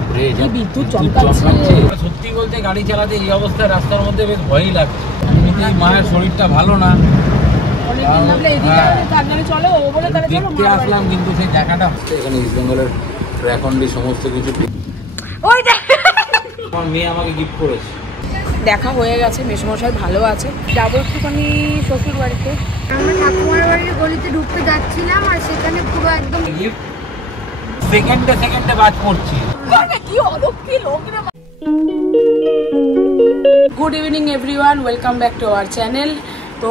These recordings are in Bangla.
বাপরে বিদ্যুৎ চমকাচ্ছে। সত্যি বলতে গাড়ি চালাতে এই অবস্থায় রাস্তার মধ্যে বেশ ভয়ই লাগছে। এমনিতেই মায়ের শরীরটা ভালো না, দেখতে আসলাম কিন্তু সেই জায়গাটা এখানে ইস্ট বেঙ্গলের ট্র্যাকন্ডি সমস্ত কিছু আমার মেয়ে আমাকে গিফট করেছে। দেখা হয়ে গেছে, মেসোমশাই ভালো আছে। যাবো একটুখানি শ্বশুর বাড়িতে। আমরা ঠাকুমার বাড়ির গলিতে ঢুকতে যাচ্ছিলাম আর সেখানে পুরো একদম সেকেন্ডে সেকেন্ডে বাজ পড়ছি। কি অলক্ষী লোক রে। Good evening everyone, welcome back to our channel. তো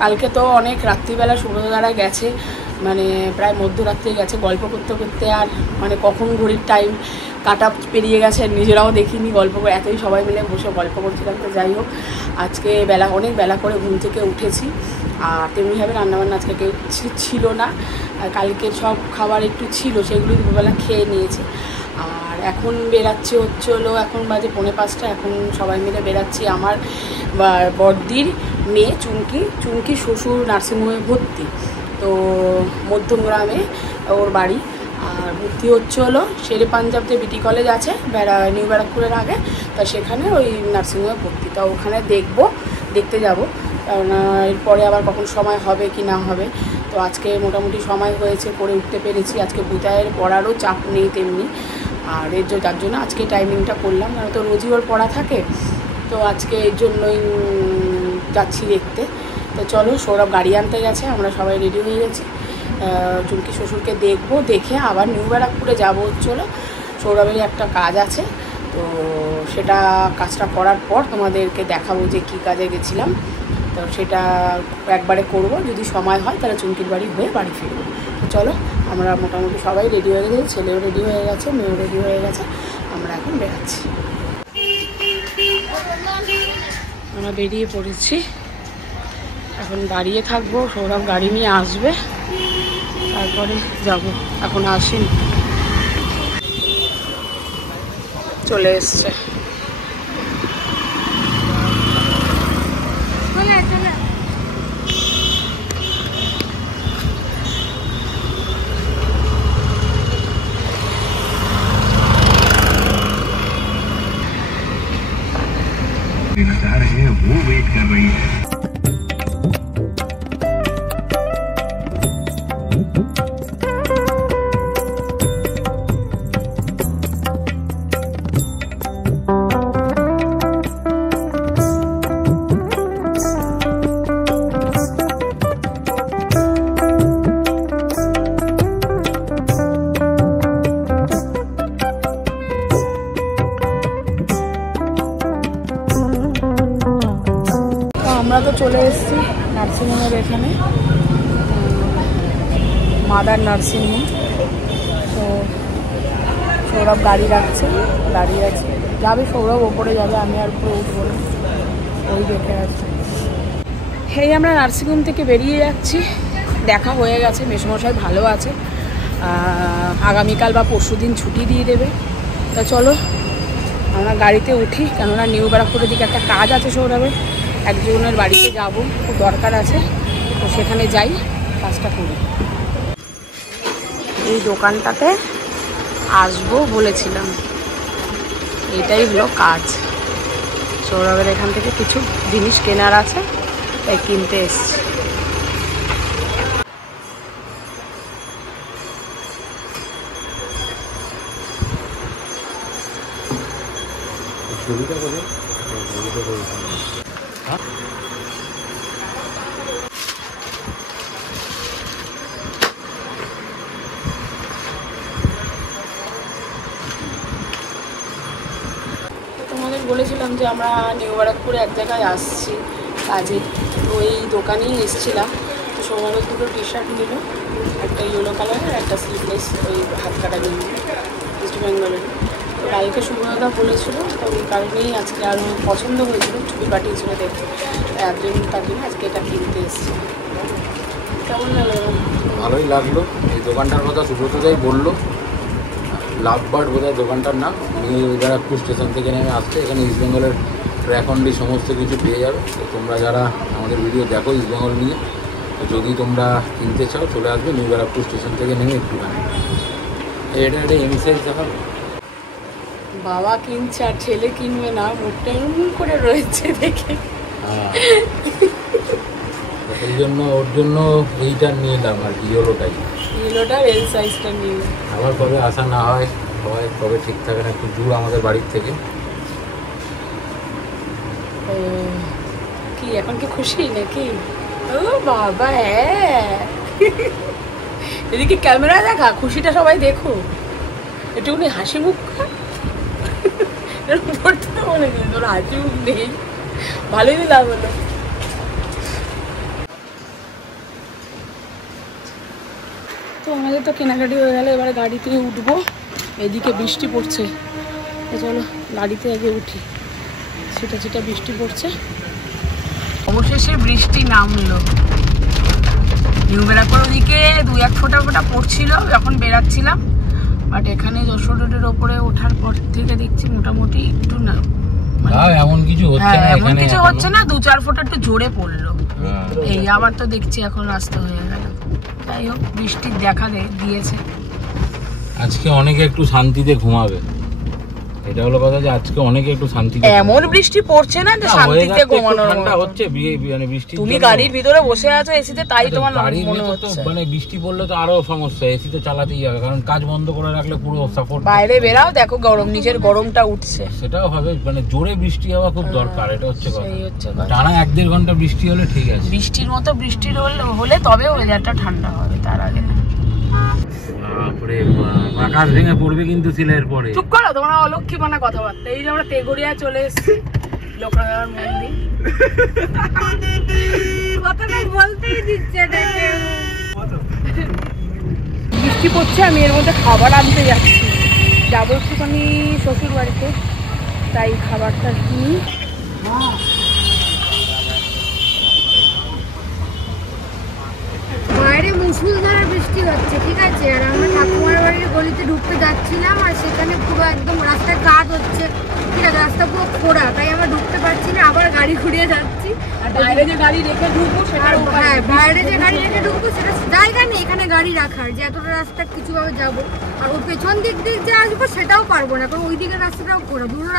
কালকে তো অনেক রাত্রিবেলা শুভদারা গেছে, মানে প্রায় মধ্যরাত্রে গেছে গল্প করতে করতে, আর মানে কখন ঘড়ির টাইম কাটা পেরিয়ে গেছে নিজেরাও দেখিনি। গল্প করে এতই সবাই মিলে বসে গল্প করছিলাম। তো যাই হোক, আজকে অনেক বেলা করে ঘুম থেকে উঠেছি, আর তেমনিভাবে রান্নাবান্না আজকে কেউ ছিল না। কালকে সব খাবার একটু ছিল, সেগুলো দুপুরবেলা খেয়ে নিয়েছি। আর এখন বেরাচ্ছি হলো এখন বাজে 4:45। এখন সবাই মিলে বেরাচ্ছি। আমার বড়দির মেয়ে চুমকি শ্বশুর নার্সিংহোমে ভর্তি, তো মধ্যমগ্রামে ওর বাড়ি। আর ভর্তি হলো শেরে পাঞ্জাব যে বিটি কলেজ আছে নিউ ব্যারাকপুরের আগে, তা সেখানে ওই নার্সিংহোমে ভর্তি। তা ওখানে দেখতে যাব, কারণ এরপরে আবার কখন সময় হবে কি না হবে। তো আজকে মোটামুটি সময় হয়েছে, করে উঠতে পেরেছি। আজকে বুতায়ের পড়ারও চাপ নেই তেমনি, আর যার জন্য আজকে টাইমিংটা করলাম, কারণ তো রোজই ওর পড়া থাকে। তো আজকে এর জন্যই যাচ্ছি দেখতে। তো চলো, সৌরভ গাড়ি আনতে গেছে, আমরা সবাই রেডি হয়ে গেছি। চুমকি শ্বশুরকে দেখে আবার নিউ ব্যারাকপুরে যাবো হচ্ছিলো। সৌরভেরই একটা কাজ আছে, তো সেটা কাজটা করার পর তোমাদেরকে দেখাবো যে কী কাজে গেছিলাম। তো সেটা একবারে করব, যদি সময় হয় তাহলে চুমকির বাড়ি হয়ে বাড়ি ফিরবো। তো চলো, আমরা মোটামুটি সবাই রেডি হয়ে গেছি, ছেলেও রেডি হয়ে গেছে, মেয়েও রেডি হয়ে গেছে। আমরা এখন বেরাচ্ছি, আমরা বেরিয়ে পড়েছি। এখন দাঁড়িয়ে থাকবো, সৌরভ গাড়ি নিয়ে আসবে, তারপরে যাব। এখন আসেনি, চলে এসছে। इंतजार है वो वेट कर रही है। আমরা তো চলে এসেছি নার্সিংহোমের এখানে, মাদার নার্সিংহোম। তো সৌরভ গাড়ি রাখছে, দাঁড়িয়ে আছে, যাবে সৌরভ ওপরে যাবে, আমি আর উপরে উঠবো না, ওই দেখে আছে। এই আমরা নার্সিংহোম থেকে বেরিয়ে যাচ্ছি। দেখা হয়ে গেছে, মেসোমশাই ভালো আছে, আগামীকাল বা পরশুদিন ছুটি দিয়ে দেবে। তা চলো আমরা গাড়িতে উঠি, কেননা নিউ ব্যারাকপুরের দিকে একটা কাজ আছে সৌরভের, একজনের বাড়িতে যাব, খুব দরকার আছে। তো সেখানে যাই, কাজটা করি। এই দোকানটাতে আসবো বলেছিলাম, এটাই হলো কাজ। সৌরভের এখান থেকে কিছু জিনিস কেনার আছে, তাই কিনতে এসছি। তোমাদের বলেছিলাম যে আমরা নিউ ব্যারাকপুরে এক জায়গায় আসছি কাজে, তো এই দোকানেই এসেছিলাম। তো সৌরভের দুটো টি শার্ট নিল, একটা ইয়েলো কালারের, একটা স্লিভলেস ওই হাত কাটা গেঞ্জি ইস্ট বেঙ্গলের। তো কালকে শুভদাদা বলেছিল, তো ওই কারণেই আজকে আরও পছন্দ হয়েছিল, ছবি পাঠিয়েছিল দেখতে, তার জন্য আজকে এটা কিনতে এসেছি। কেমন লাগলো? ভালোই লাগলো। এই দোকানটার কথা সুব্রতদাই বললো, লাভবার্ড বোধহয় দোকানটার নাম। নিউ ব্যারাকপুর স্টেশন থেকে নেমে আসতে এখানে ইস্ট বেঙ্গলের ট্র্যাকন্ডি সমস্ত কিছু পেয়ে যাবে। তো তোমরা যারা আমাদের ভিডিও দেখো ইস্ট বেঙ্গল নিয়ে, তো যদি তোমরা কিনতে চাও চলে আসবে নিউ ব্যারাকপুর স্টেশন থেকে নেমে একটুখানি। এটা একটা এম সাইজ দেখাবো। বাবা কিনছে আর ছেলে কিনবে না, মুখটা এমন করে রয়েছে দেখে। ওই জন্য ওর জন্য এইটা নিয়ে এলাম আর কি, ইয়েলোটাই। ইয়েলোটা এল সাইজটা নিয়ে। আবার কবে আসা না হয়, সবাই কবে ঠিক থাকে না, একটু দূর আমাদের বাড়ির থেকে। ও কি এখন কি খুশি নাকি? ও বাবা হ্যাঁ, এদিকে ক্যামেরা দেখা, খুশিটা সবাই দেখো, একটুখানি হাসি মুখ পড়তে মনে করি, তোর হাসি মুখ নেই, ভালোই দিলাম হলো। তো আমাদের তো কেনাকাটি হয়ে গেল, এবারে গাড়িতে উঠবো। এদিকে বৃষ্টি পড়ছে, তো চলো গাড়িতে আগে উঠি। সেটা বৃষ্টি পড়ছে, অবশেষে বৃষ্টি নামলো। নিউ ব্যারাকপুর ওদিকে 2-1 ফোঁটা পড়ছিল যখন বেরাচ্ছিলাম, বাট এখানে যশোর রোডের ওপরে ওঠার পর থেকে দেখছি মোটামুটি একটু না, এমন কিছু হচ্ছে না, এমন কিছু হচ্ছে না, 2-4 ফোঁটা একটু জোরে পড়লো। এই আবার তো দেখছি এখন রাস্তা হয়ে গেল। যাই হোক, বৃষ্টির দেখা দিয়েছে। আজকে অনেকে একটু শান্তিতে ঘুমাবে, এটা হলো কথা, যে আজকে অনেকে একটু শান্তিতে। এমন বৃষ্টি পড়ছে না যে শান্তিতে ঘুমানোর ঠান্ডা মতো হচ্ছে, মানে বৃষ্টি। তুমি গাড়ির ভিতরে বসে আছো এসিতে, তাই তোমার মনে হচ্ছে। মানে বৃষ্টি পড়লে তো আরো সমস্যা, এসি তো চালাতেই হবে, কারণ কাজ বন্ধ করে রাখলে পুরো সাপোর্ট। বাইরে বেরাও, দেখো গরম, নিচের গরমটা উঠছে। সেটাও হবে, মানে জোরে বৃষ্টি হওয়া খুব দরকার, এটা হচ্ছে কথা। সেই হচ্ছে কথা। টানা 1-1.5 ঘন্টা বৃষ্টি হলে ঠিক আছে, বৃষ্টির মতো বৃষ্টি হলে তবে ওয়েদারটা ঠান্ডা হবে, তার আগে না। বাপরে বাপ, আকাশ ভেঙে পড়বে কিন্তু সিলের পরে। চুপ করো, তোমরা অলক্ষীপনা কথাবার্তা। এই যে আমরা তেঘরিয়া চলে এসেছি, লোকনাথ মন্দির। কথাটা বলতেই দিচ্ছে না কেউ। বৃষ্টি পড়ছে, আমি এর মধ্যে খাবার আনতে যাচ্ছি, যাবো একটুখানি শ্বশুর বাড়িতে, তাই খাবারটা কিনি। বাইরে মুষলধারে বৃষ্টি হচ্ছে, ঠিক আছে, আর আমরা ঠাকুমার বাড়ির গলিতে ঢুকতে যাচ্ছিলাম, আর সেখানে পুরো একদম রাস্তায় কাজ হচ্ছে, ঠিক আছে, রাস্তা পুরো খোঁড়া, তাই আমরা ঢুকতে পারছি না, আবার গাড়ি ঘুরিয়ে যাচ্ছি। আর বাইরে যে গাড়ি রেখে ঢুকবো সেটা, হ্যাঁ, বাইরে যে গাড়ি রেখে ঢুকবো সেটা জায়গা নেই এখানে গাড়ি রাখার, যে এতটা রাস্তা কিছুভাবে যাবো, আর ওর পেছন দিক যে আসবো সেটাও পারবো না, কারণ ওই দিকের রাস্তাটাও খোঁড়া, দুটো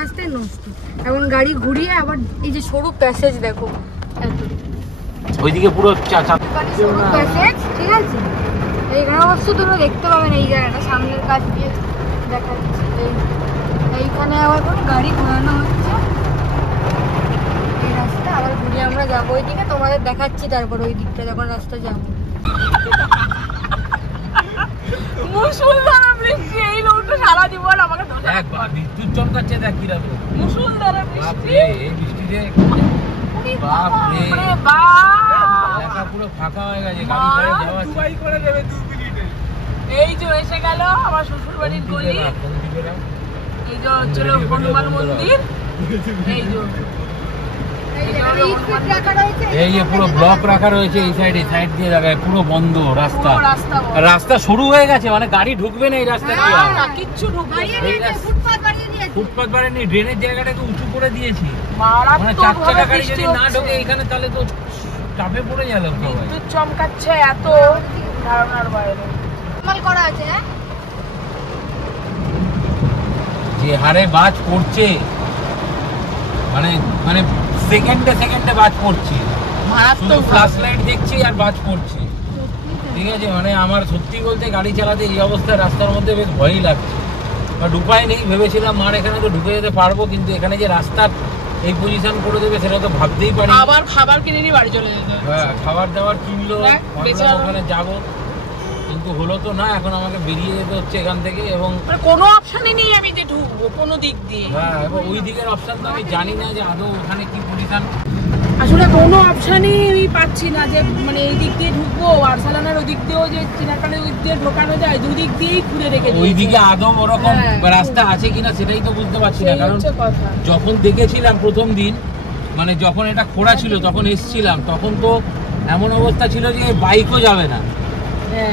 রাস্তায় নষ্ট। এখন গাড়ি ঘুরিয়ে আবার এই যে সরু প্যাসেজ দেখো, এত ওইদিকে পুরো সরু প্যাসেজ, ঠিক আছে, এইখানে অবশ্য তোমরা দেখতে পাবে না, এই জায়গাটা সামনের কাছ দিয়ে দেখা যাচ্ছে, এইখানে আবার কোনো গাড়ি ঘোরানো হচ্ছে, এই রাস্তা আবার ঘুরিয়ে আমরা যাবো ওইদিকে, তোমাদের দেখাচ্ছি তারপর ওই দিকটা যখন রাস্তা যাবো। মুষলধারে বৃষ্টি, এই লোকটা সারা জীবন আমাকে বিদ্যুৎ চমকাচ্ছে, দেখ কিরকম মুষলধারে বৃষ্টি। এই বৃষ্টিতে বাপরে এলাকা পুরো ফাঁকা হয়ে গেছে, গাড়ি করে যাওয়া এই যে এসে গেল আমার শ্বশুর বাড়ির গলি, এই যে হচ্ছিল হনুমান মন্দির, এই যে এই যে পুরো ব্লক রাখা রয়েছে, এই সাইড দিয়ে জায়গায় পুরো বন্ধ রাস্তা, রাস্তা শুরু হয়ে গেছে, মানে গাড়ি ঢুকবে না এই রাস্তা দিয়ে, কিচ্ছু ঢুকবে না, ফুটপাত বাড়িনি, ড্রেনের জায়গাটাকে উঁচু করে দিয়েছি, মানে 4 চাকা গাড়ি যদি না ঢোকে এখানে তাহলে তো চাপে পড়ে গেল সবাই। বিদ্যুৎ চমকাচ্ছে এত ধারণার বাইরে করা আছে, যে হারে বাজ পড়ছে, মানে সেকেন্ডে বাজ পড়ছে, শুধু ফ্ল্যাশ লাইট দেখছি আর বাজ পড়ছে, ঠিক আছে, মানে আমার সত্যি বলতে গাড়ি চালাতে এই অবস্থায় রাস্তার মধ্যে বেশ ভয়ই লাগছে, বাট উপায় নেই। ভেবেছিলাম মার এখানে তো ঢুকে যেতে পারবো, কিন্তু এখানে যে রাস্তার এই পজিশন করে দেবে সেটা তো ভাবতেই পারি। আবার খাবার কিনে নিয়ে বাড়ি চলে যেতে, হ্যাঁ, খাবার দাবার কিনলো, ওখানে যাবো, কিন্তু হলো তো না, এখন আমাকে বেরিয়ে যেতে হচ্ছে এখান থেকে, এবং কোনো অপশনই নেই আমি যে ঢুকবো কোনো দিক দিয়ে। হ্যাঁ, এবং ওই দিকের অপশন তো আমি জানি না যে আদৌ ওখানে কি পজিশন, আসলে কোনো অপশনই আমি পাচ্ছি না, যে মানে এই দিক দিয়ে ঢুকবো, আরসালানের ওই দিক দিয়েও যে চিনাকানের ওই দিক দিয়ে ঢোকানো যায়, দুদিক দিয়েই ঘুরে রেখে ওই দিকে আদৌ ওরকম রাস্তা আছে কিনা সেটাই তো বুঝতে পারছি না, কারণ যখন দেখেছিলাম প্রথম দিন, মানে যখন এটা খোঁড়া ছিল তখন এসছিলাম, তখন তো এমন অবস্থা ছিল যে বাইকও যাবে না,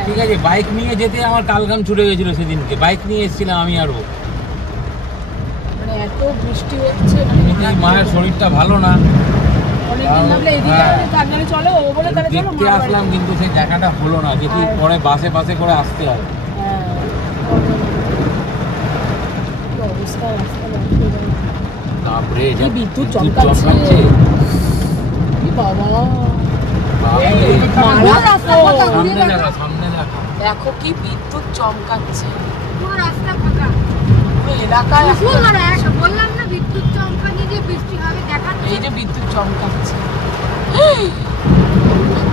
ঠিক আছে, বাইক নিয়ে যেতে আমার কালঘাম ছুটে গেছিল সেদিনকে, বাইক নিয়ে এসেছিলাম আমি আরো, মানে এত বৃষ্টি হচ্ছে, মায়ের শরীরটা ভালো না, দেখতে আসলাম কিন্তু সেই দেখাটা হলো না, দেখি পরে বাসে করে আসতে হবে। বাপরে কি বিদ্যুৎ চমকাচ্ছে। কি বাবা, সামনে দেখা। দেখো কি বিদ্যুৎ চমকাচ্ছে, পুরো রাস্তা ফাঁকা, পুরো এলাকায় বললাম না বিদ্যুৎ চমকানি যে বৃষ্টি হবে দেখাচ্ছে। এই যে বিদ্যুৎ চমকাচ্ছে।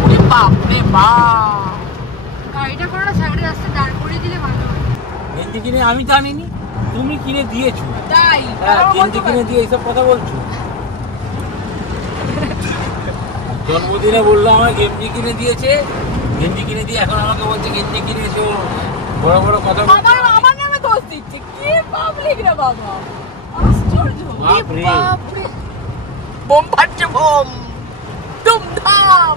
ওরে বাপরে বাপ, গাড়িটা কোনো সাইডে রাস্তা দাঁড় করে দিলে ভালো হয়। গেঞ্জি কিনে আমি তো আনিনি, তুমি কিনে দিয়েছো। তাই গেঞ্জি কিনে দিয়ে এইসব কথা বলছো? জন্মদিনে বললো আমার গেঞ্জি কিনে দিয়েছে, গেঞ্জি কিনে দিয়ে এখন আমাকে বলছে গেঞ্জি কিনেছো, বড় বড় কথা বলছে। আমার নামে দোষ দিচ্ছে। কি পাবলিক রে বাবা, আশ্চর্য। বাপরে। বাপরে, বোম ফাটছে, বোম ধুমধাম।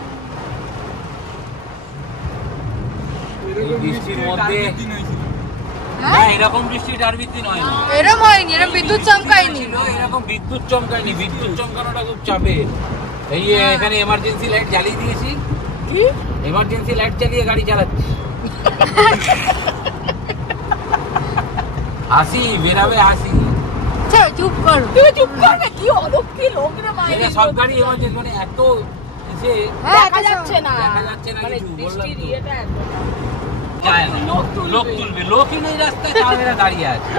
এই বৃষ্টির মধ্যে না, এরকম বৃষ্টি ডার্বির দিন হয় না। এরকম হয়নি, এরকম বিদ্যুৎ চমকায়নি। এরকম বিদ্যুৎ চমকায়নি, বিদ্যুৎ চমকানোটা খুব চাপের। এই এখানে এমার্জেন্সি লাইট জ্বালিয়ে দিয়েছি, কি এমার্জেন্সি লাইট চালিয়ে গাড়ি চালাচ্ছি। হাসি বেরাবে, হাসি। চুপ করো, তুমি চুপ করবে? কি অলক্ষী লোক রে মায়ের। এটা সব গাড়ি এমার্জেন্সি, মানে এত এসে দেখা যাচ্ছে না, দেখা যাচ্ছে না মানে কিছু, বললাম বৃষ্টির তো। ইয়েটা একদম যায় না। লোক তুলবে। লোক তুলবে, লোকই নেই রাস্তায়, তাও এরা দাঁড়িয়ে আছে।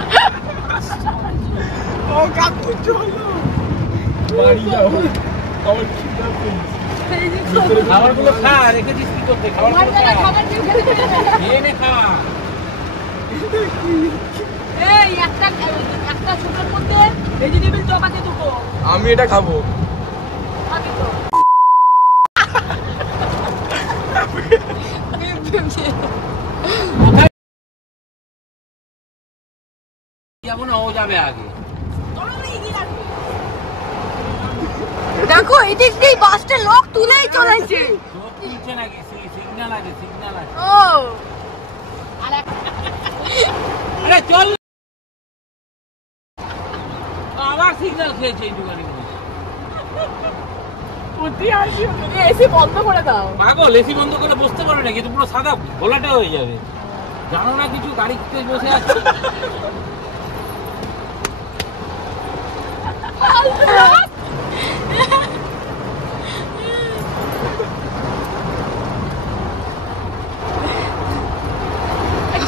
খাবারগুলো খা, রেখেছিস কি করতে? খাবারগুলো খা, খেয়ে নে, খা। এই একটা ছোটোর মধ্যে ভেজিটেবল চপ আছে দুটো। আমি এটা খাবো। খাবি তো? যাবো না, ও যাবে আগে। দেখো এই দিক দিয়ে বাসটা লোক তুলেই চলেছে। লোক তুলছে নাকি? সিগন্যাল আছে, সিগন্যাল আছে। ও আরে চল, আবার সিগন্যাল খেয়েছে এই দোকানে। এসি বন্ধ করে দাও। পাগল, এসি বন্ধ করে বসতে পারবে না, কিন্তু পুরো সাদা ঘোলাটা হয়ে যাবে। জানো না কিছু, গাড়িতে বসে আছে।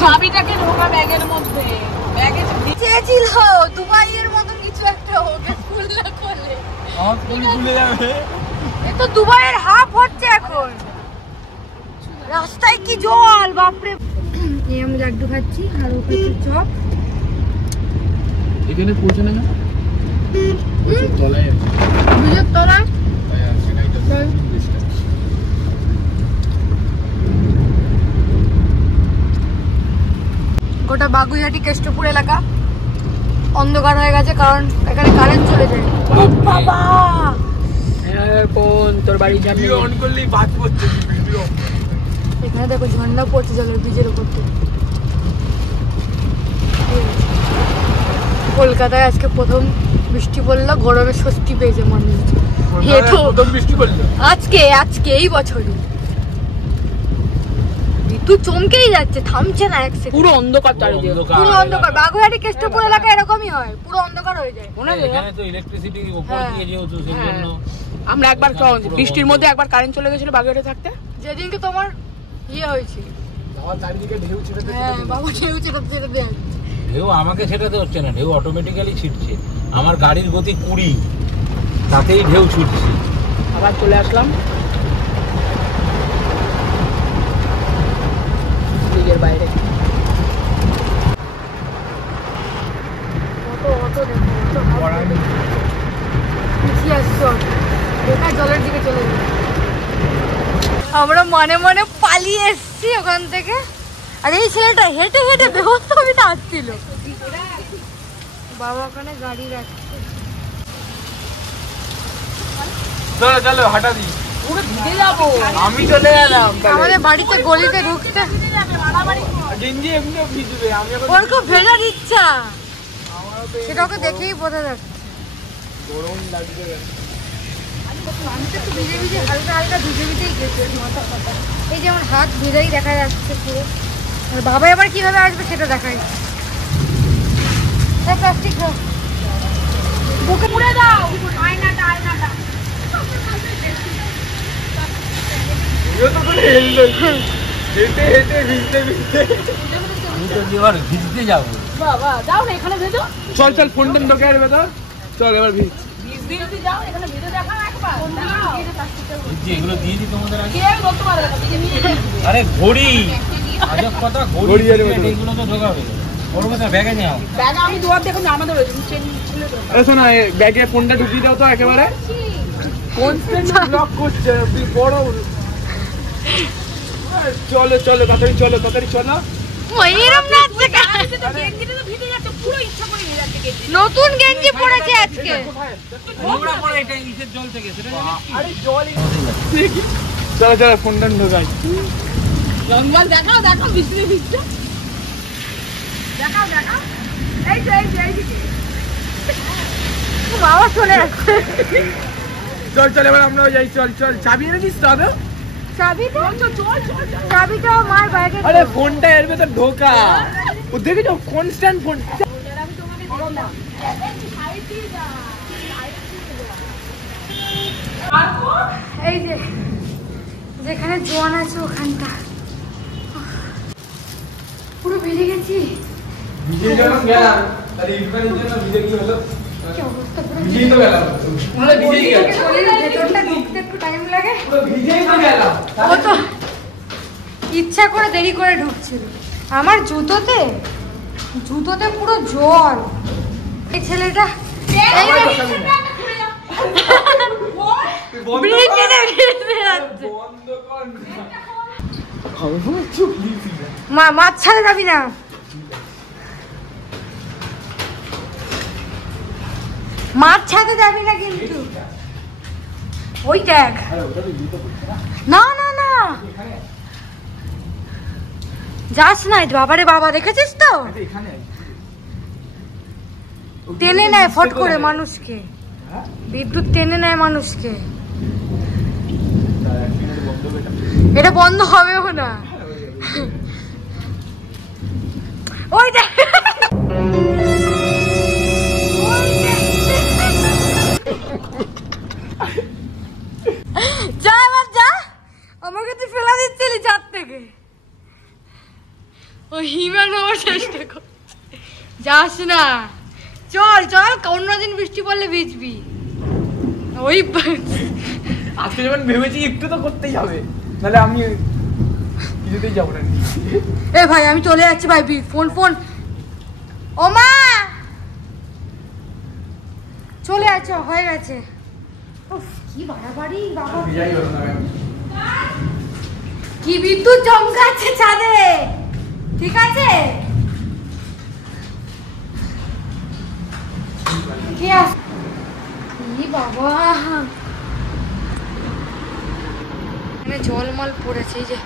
চাবিটাকে ঢোকা ব্যাগের মধ্যে, ব্যাগে চেয়েছিল দুবাইয়ের মতন কিছু একটা হোক, স্কুল না করলে। আমার স্কুল খুলে যাবে। এ তো দুবাইয়ের হাফ হচ্ছে এখন, রাস্তায় কি জল বাপরে। এই আমি লাড্ডু খাচ্ছি আর ও খাচ্ছে চপ। এখানে পৌঁছানো না, তলায় দুজোর তলা। গোটা বাগুইহাটি কেষ্টপুর এলাকা অন্ধকার হয়ে গেছে, কারণ এখানে কারেন্ট চলে যায়। বাবা কোন তোর বাড়ি যাবি? ভিডিও অন করলেই বাজ পড়ছে। ভিডিও এখানে দেখো ঝর্ণা পড়ছে জলের ব্রিজের উপর থেকে। কলকাতায় আজকে প্রথম বৃষ্টি পড়লো, গরমে স্বস্তি পেয়েছে মানুষ। এ তো প্রথম বৃষ্টি পড়লো আজকে এই বছরে বিদ্যুৎ চমকেই যাচ্ছে, থামছে না এক সেকেন্ড। পুরো অন্ধকার চারিদিকে, পুরো অন্ধকার। বাগুইহাটি কেষ্টপুর এলাকা এরকমই হয়, পুরো অন্ধকার হয়ে যায়। মনে আছে? এখানে তো ইলেকট্রিসিটি উপর হ্যাঁ। দিয়ে যেহেতু, সেই হ্যাঁ। জন্য আমরা একবার বৃষ্টির মধ্যে একবার কারেন্ট চলে গেছিল বাগেরহাটে থাকতে। যেদিনকে তোমার ইয়ে হয়েছে, আমার চারিদিকে ঢেউ ছেড়ে হ্যাঁ বাবা ঢেউ ছেড়ে দেয়। ঢেউ আমাকে সেটাতে হচ্ছে না, ঢেউ অটোমেটিক্যালি ছিটছে। আমার গাড়ির গতি 20, তাতেই ঢেউ ছুটছে। আবার চলে আসলাম ব্রিজের বাইরে। অটো দেখো, পিছিয়ে আসছো, বেকার জলের দিকে চলে যাবে। আমরা মনে মনে পালিয়ে এসছি ওখান থেকে, আর এই ছেলেটা হেঁটে হেঁটে বেহস্তমিতে আসছিল। বাবা ওখানে গাড়ি রাখছে। চলো চলো হাঁটা দিই। পুরো ধীরে যাবো। আমি চলে গেলাম। আমাদের বাড়িতে গলিতে ঢুকতে গেঞ্জি এমনিও ভিজবে, আমি এখন ওর খুব ভেজার ইচ্ছা, সেটা ওকে দেখেই বোঝা যাচ্ছে। গরম লাগবে। আমি তো একটু ভিজে ভিজে হালকা হালকা ভিজে ভিজেই গেছি মাথা ফাটা। এই যে আমার হাত ভিজেই দেখা যাচ্ছে পুরো। আর বাবা এবার কিভাবে আসবে সেটা দেখাই। প্লাস্টিক বুকে পুড়ে দাও আয়নাটা আয়নাটা। হেঁটে হেঁটে ভিজতে ভিজতে আমি তো এবার ভিজতে যাবো। বাবা যাও না এখানে ভেজো। চল চল ফোনটা ঢোকে আসবে তো, চল এবার ভিজ। ভিজতে যাও এখানে ভিজে দেখাও একবার। এগুলো দিয়েছি তোমাদের আগে। কেউ বলতে পারে না দিকে নিয়ে আরে ঘড়ি আজব কথা, ঘড়ি আর মতো। এইগুলো তো ঢোকাবে ওর মধ্যে ব্যাগে নেওয়া। ব্যাগ আমি দুয়ার দেখুন আমাদের রয়েছে ছেলে তো। এসো না ব্যাগে ফোনটা ঢুকিয়ে দাও তো একেবারে। কনস্ট্যান্ট ব্লক করছে বড়। চলো চলো তাড়াতাড়ি চলো তাড়াতাড়ি চলো। ওইরকম নাচছে কেন? গেঞ্জিটা তো ভিজে যাচ্ছে পুরো ইচ্ছা করে ভিজে যাচ্ছে গেঞ্জি। নতুন গেঞ্জি পরেছে আজকে। নোংরা পড়ে এটা ইসের জল থেকে সেটা জানিস কি? আরে জল চলো চলো ফোনটা ঢোকাই। রংবাল দেখাও দেখাও বৃষ্টিতে ভিজছে। দেখাও দেখাও। এই যে এই যে এই যে। বাবা চলে আসছে। চল চল এবার আমরা যাই। চল চল চাবি এনেছিস তো আদৌ? চাবিটা চাবিটা মার ব্যাগে। আরে ফোনটা এর ভেতর ঢোকা। ও দেখেছো কনস্ট্যান্ট ফোন। এই যে যেখানে জোয়ান আছে ওখানটা পুরো ভিজে গেছি। ভিজে যখন গেলাম তাহলে ইরফানের জন্য ভিজে কি হলো? কি অবস্থা পুরো ভিজেই তো গেলাম। পুরো ভিজেই গেলাম। শরীরের ভেতরটা ঢুকতে একটু টাইম লাগে। পুরো ভিজেই তো গেলাম। ও তো ইচ্ছা করে দেরি করে ঢুকছিল। আমার জুতোতে পুরো জল। এই ছেলেটা এই ব্রিজে ভিজে যাচ্ছে। বন্ধ কর না। চুপ দিবি না। মাছ ছাড়ে যাবি না। মাছ ছাড়তে যাবি না কিন্তু। ওই দেখ। না না না যাস না। বাবারে বাবা দেখেছিস তো এখানে টেনে নেয় ফট করে মানুষকে। বিদ্যুৎ টেনে নেয় মানুষকে। এটা বন্ধ হবেও না। ওই দেখ যা এবার যা। আমাকে তুই ফেলা দিচ্ছিলি চার থেকে। ও হিমান হওয়ার চেষ্টা করছে। যাস না চল চল। অন্যদিন বৃষ্টি পড়লে ভিজবি। ওই আজকে যখন ভেবেছি একটু তো করতেই হবে, নাহলে আমি কিছুতেই যাবো না। এ ভাই আমি চলে যাচ্ছি ভাই। ফোন ফোন ও মা চলে আছো হয়ে গেছে। উফ কি বাড়াবাড়ি বাবা। যাই হলো না ম্যাম। কি বিদ্যুৎ চমকাচ্ছে ছাদে। ঠিক আছে কি বাবা এখানে জলমল পড়েছে। এই যে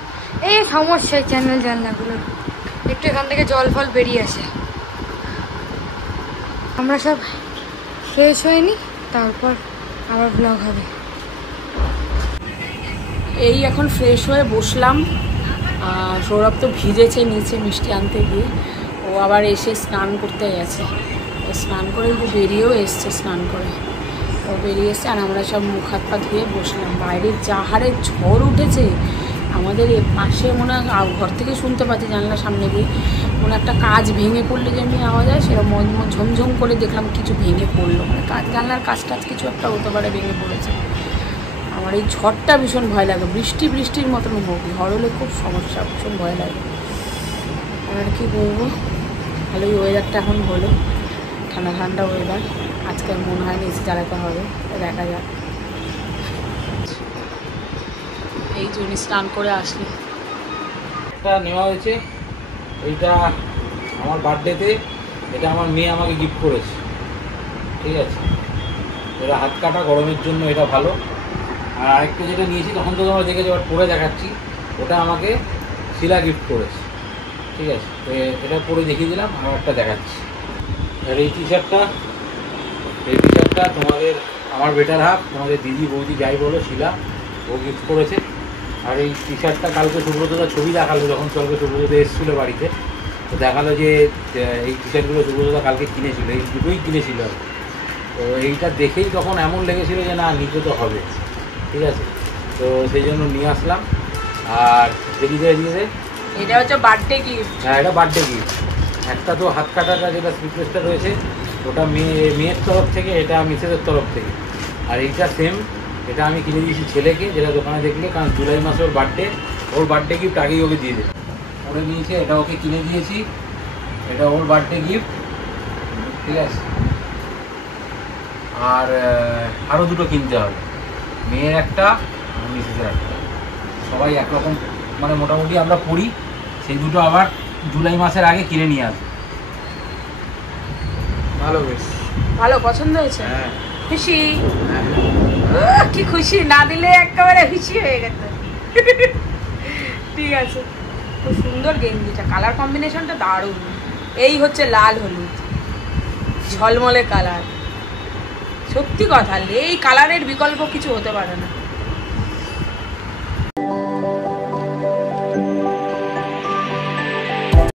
এই সমস্যা চ্যানেল জানলাগুলো একটু এখান থেকে জল ফল বেরিয়ে আসে। আমরা সব ফ্রেশ হয়ে নি তারপর আবার ব্লগ হবে। এই এখন ফ্রেশ হয়ে বসলাম। সৌরভ তো ভিজেছে নিচে মিষ্টি আনতে গিয়ে। ও আবার এসে স্নান করতে গেছে। ও স্নান করে বেরিয়েও এসছে স্নান করে। ও বেরিয়ে এসছে আর আমরা সব মুখ হাত পা ধুয়ে বসলাম। বাইরে যা হারে ঝড় উঠেছে আমাদের পাশে মনে হয় ঘর থেকে শুনতে পাচ্ছি জানলার সামনে দিয়ে মনে একটা কাজ ভেঙে পড়লে যেমনি আওয়াজ হয় সেরকম ঝমঝম করে দেখলাম কিছু ভেঙে পড়লো। মানে জানলার কাজ টাজ কিছু একটা হতে পারে ভেঙে পড়েছে। আমার এই ঝড়টা ভীষণ ভয় লাগে। বৃষ্টির মতন হোক, ঝড় হলে খুব সমস্যা, ভীষণ ভয় লাগে। আর কি বলবো, ভালোই ওয়েদারটা এখন হলো, ঠান্ডা ঠান্ডা ওয়েদার। আজকে মনে হয় নিচে চালাতে হবে, দেখা যাক। এই জন্য স্নান করে আসলি। একটা নেওয়া হয়েছে, এইটা আমার বার্থডেতে, এটা আমার মেয়ে আমাকে গিফট করেছে, ঠিক আছে। এটা হাত কাটা, গরমের জন্য এটা ভালো। আর আরেকটা যেটা নিয়েছি তখন তো তোমরা দেখেছো, এবার পরে দেখাচ্ছি, ওটা আমাকে শিলা গিফট করেছে, ঠিক আছে। তো এটা পরে দেখিয়ে দিলাম, আর একটা দেখাচ্ছি। আর এই টি শার্টটা তোমাদের আমার বেটার হাফ, তোমাদের দিদি বৌদি যাই বলো, শিলা ও গিফট করেছে। আর এই টি শার্টটা কালকে সুব্রতদার ছবি দেখালো, যখন কালকে সুব্রতদা এসেছিলো বাড়িতে, তো দেখালো যে এই টি শার্টগুলো সুব্রতদা কালকে কিনেছিল, এই দুটোই কিনেছিল। তো তো এইটা দেখেই তখন এমন লেগেছিল যে না নিতে তো হবে, ঠিক আছে। তো সেই জন্য নিয়ে আসলাম। আর এদিকে এটা হচ্ছে বার্থডে গিফট। হ্যাঁ, এটা বার্থডে গিফট। একটা তো হাত কাটাটা যেটা স্লিপলেসটা রয়েছে ওটা মেয়ের তরফ থেকে, এটা মিসেসের তরফ থেকে। আর এইটা সেম, এটা আমি কিনে দিয়েছি ছেলেকে, যেটা দোকানে দেখলে, কারণ জুলাই মাসে ওর বার্থডে, ওর বার্থডে গিফট আগেই ওকে দিয়ে দেবে, ওরে নিয়েছে। এটা ওকে কিনে দিয়েছি, এটা ওর বার্থডে গিফট, ঠিক আছে। আর আরও দুটো কিনতে হবে, মেয়ের একটা আর মিসেসের একটা। সবাই একরকম মানে মোটামুটি আমরা পড়ি, সেই দুটো আবার জুলাই মাসের আগে কিনে নিয়ে আসবে। ভালো, বেশ ভালো পছন্দ হয়েছে? হ্যাঁ খুশি? কি খুশি, না দিলে একেবারে খুশি হয়ে গেছে। ঠিক আছে, খুব সুন্দর গেঞ্জিটা, কালার কম্বিনেশনটা দারুণ। এই হচ্ছে লাল হলুদ ঝলমলে কালার, সত্যি কথা, এই কালারের বিকল্প কিছু হতে পারে না।